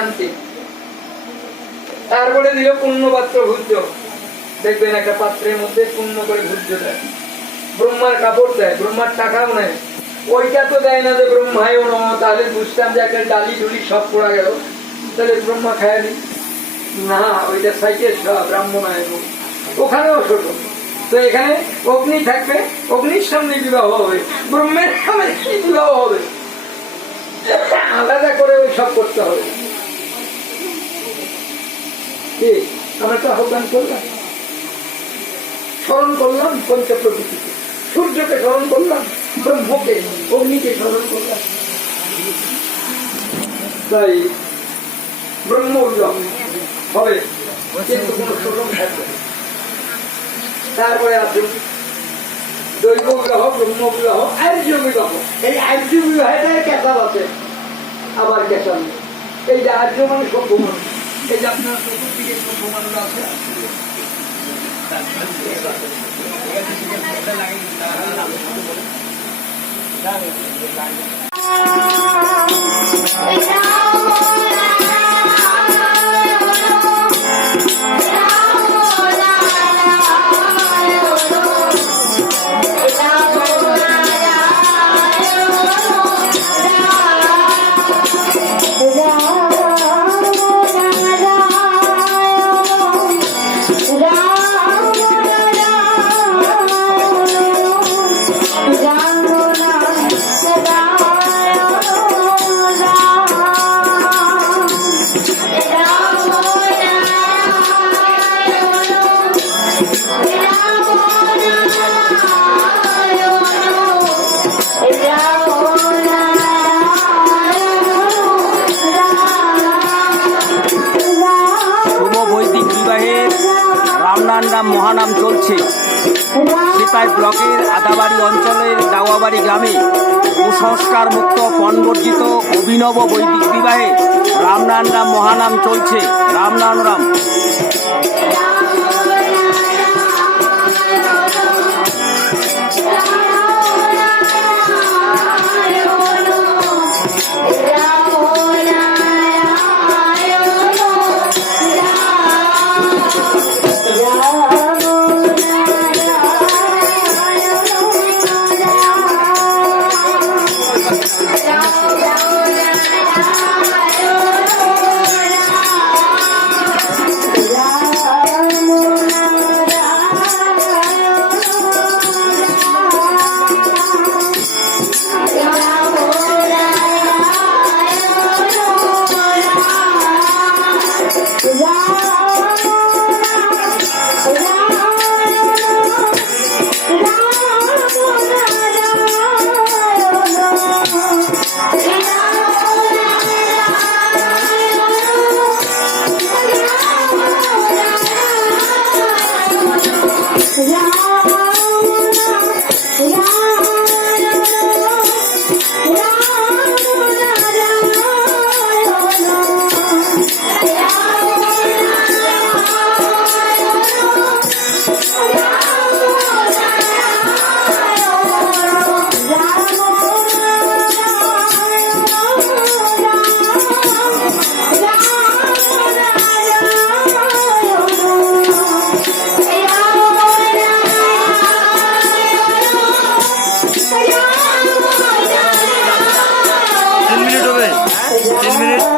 শান্তি। তারপরে দিল পূর্ণ পাত্র ভূজ্য, দেখবেন একটা পাত্রের মধ্যে পূর্ণ করে ভূজ্য দেয়, ব্রহ্মার কাপড় দেয়, ব্রহ্মার টাকাও নেয়। ওইটা তো দেয় না যে ব্রহ্মায়ও ন, তাহলে বুঝতাম যে একটা ডালি ডুলি সব পড়া গেল, তাহলে ব্রহ্মা খায়নি না, ওইটা সাইকে ব্রাহ্মণায়, ওখানেও ছোট। তো এখানে অগ্নি থাকবে, অগ্নির সামনে বিবাহ হবে, ব্রহ্মের সামনে কি বিবাহ হবে, আলাদা করে ওই সব করতে হবে। আমরা তো আহ্বান করলাম, স্মরণ করলাম পঞ্চ প্রকৃতিকে, সূর্যকে স্মরণ করলাম, ব্রহ্মকে, অগ্নিকে স্মরণ করলাম, তাই ব্রহ্ম উল্লম হবে, কিন্তু কোন শোষণ থাকবে। তারপরে আছে দৈব বিবাহ, ব্রহ্ম বিবাহ, আর্য বিবাহ। এই আর্য বিবাহের কেঁচাল আছে, আবার কেঁচাল নেই। এই যে আর্য মানে সভ্য মানুষ, এই যে আপনার চতুর্দিকে সভ্য মানুষ আছে, মহানাম চলছে। সিপাই ব্লকের আদাবাড়ি অঞ্চলের দাওয়াবাড়ি গ্রামে কুসংস্কার মুক্ত পণবর্জিত অভিনব বৈদিক বিবাহে রামনারায়ণ রাম মহানাম চলছে। রামনারায়ণ রাম। হবে 3 মিনিট।